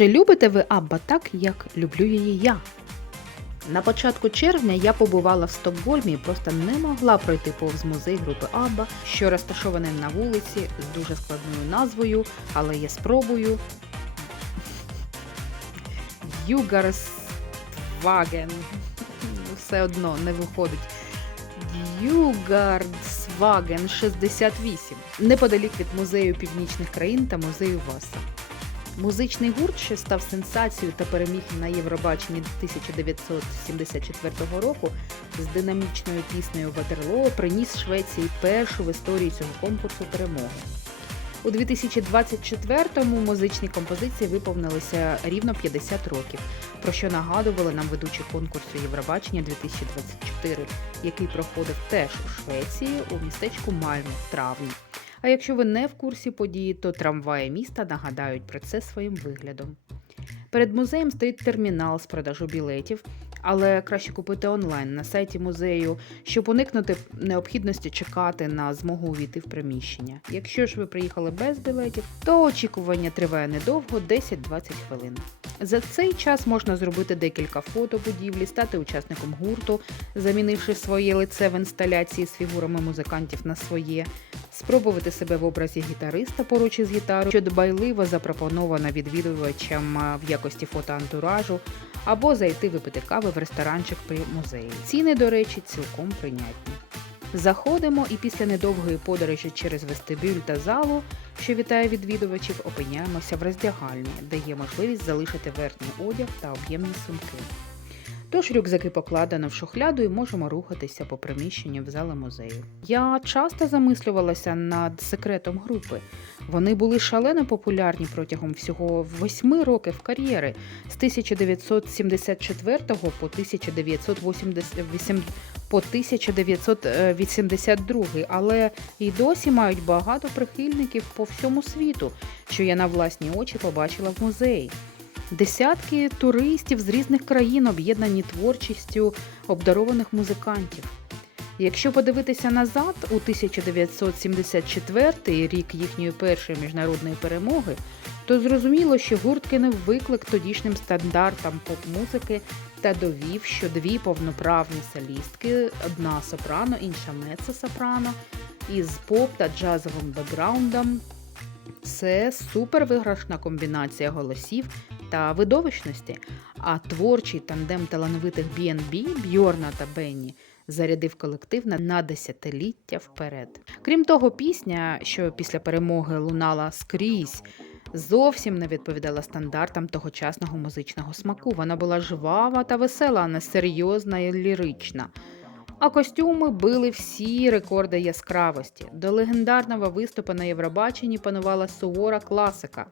Чи любите ви Абба так, як люблю її я? На початку червня я побувала в Стокгольмі і просто не могла пройти повз музей групи Абба, що розташований на вулиці з дуже складною назвою, але я спробую. Югарсваген. Все одно не виходить. Югардсваген 68, неподалік від музею північних країн та музею Васа. Музичний гурт, що став сенсацією та переміг на Євробаченні 1974 року з динамічною піснею Ватерлоо приніс Швеції першу в історії цього конкурсу перемогу. У 2024-му музичні композиції виповнилися рівно 50 років, про що нагадували нам ведучі конкурсу Євробачення 2024, який проходив теж у Швеції у містечку Мальмо в травні. А якщо ви не в курсі події, то трамваї міста нагадають про це своїм виглядом. Перед музеєм стоїть термінал з продажу білетів, але краще купити онлайн на сайті музею, щоб уникнути необхідності чекати на змогу увійти в приміщення. Якщо ж ви приїхали без білетів, то очікування триває недовго 10-20 хвилин. За цей час можна зробити декілька фото будівлі, стати учасником гурту, замінивши своє лице в інсталяції з фігурами музикантів на своє, спробувати себе в образі гітариста поруч із гітарою, що дбайливо запропонована відвідувачам в якості фотоантуражу, або зайти випити кави в ресторанчик при музеї. Ціни, до речі, цілком прийнятні. Заходимо і після недовгої подорожі через вестибюль та залу, що вітає відвідувачів, опиняємося в роздягальні, де є можливість залишити верхній одяг та об'ємні сумки. Тож рюкзаки покладено в шухляду і можемо рухатися по приміщенню в зали музею. Я часто замислювалася над секретом групи. Вони були шалено популярні протягом всього восьми років кар'єри з 1974 по 1980 по 1982, але і досі мають багато прихильників по всьому світу, що я на власні очі побачила в музеї. Десятки туристів з різних країн об'єднані творчістю обдарованих музикантів. Якщо подивитися назад, у 1974 рік їхньої першої міжнародної перемоги, то зрозуміло, що гурт кинув виклик тодішнім стандартам поп-музики та довів, що дві повноправні солістки, одна сопрано, інша меццо-сопрано, із поп та джазовим бекграундом. Це супервиграшна комбінація голосів та видовищності, а творчий тандем талановитих B&B Бьорна та Бенні зарядив колектив на, десятиліття вперед. Крім того, пісня, що після перемоги лунала скрізь, зовсім не відповідала стандартам тогочасного музичного смаку. Вона була жвава та весела, а не серйозна і лірична. А костюми били всі рекорди яскравості. До легендарного виступу на Євробаченні панувала сувора класика.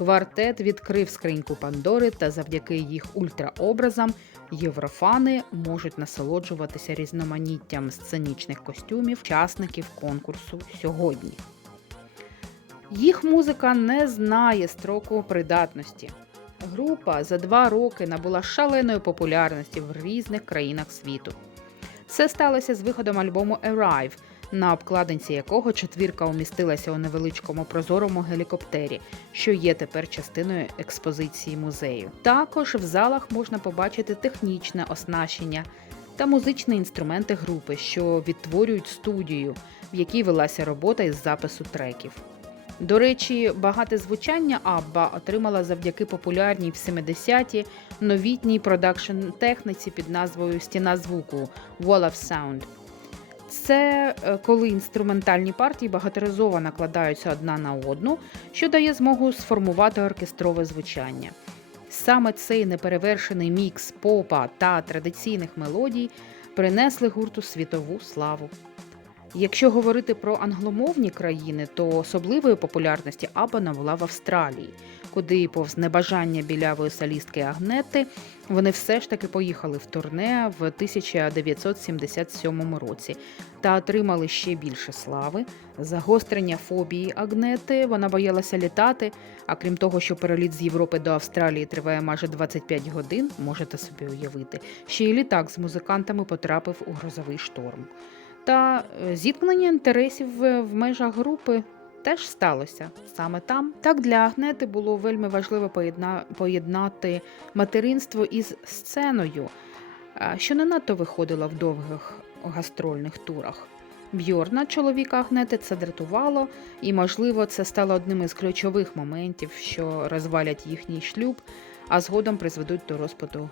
Квартет відкрив скриньку Пандори, та завдяки їх ультраобразам єврофани можуть насолоджуватися різноманіттям сценічних костюмів учасників конкурсу сьогодні. Їх музика не знає строку придатності. Група за два роки набула шаленої популярності в різних країнах світу. Це сталося з виходом альбому Arrive, на обкладинці якого четвірка умістилася у невеличкому прозорому гелікоптері, що є тепер частиною експозиції музею. Також в залах можна побачити технічне оснащення та музичні інструменти групи, що відтворюють студію, в якій велася робота із запису треків. До речі, багате звучання Абба отримала завдяки популярній в 70-ті новітній продакшн техніці під назвою Стіна звуку Wall of Sound. Це е, коли інструментальні партії багаторазово накладаються одна на одну, що дає змогу сформувати оркестрове звучання. Саме цей неперевершений мікс попа та традиційних мелодій принесли гурту світову славу. Якщо говорити про англомовні країни, то особливої популярності Абба набула в Австралії, куди повз небажання білявої солістки Агнети вони все ж таки поїхали в турне в 1977 році та отримали ще більше слави. Загострення фобії Агнети вона боялася літати. А крім того, що переліт з Європи до Австралії триває майже 25 годин, можете собі уявити. Ще й літак з музикантами потрапив у грозовий шторм. Та е, зіткнення інтересів в в межах групи теж сталося саме там. Так для Агнети було вельми важливо поєдна... поєднати материнство із сценою, що не надто виходила в довгих гастрольних турах. Бьорна, чоловіка Агнети, це дратувало, і, можливо, це стало одним із ключових моментів, що розвалять їхній шлюб, а згодом призведуть до розпаду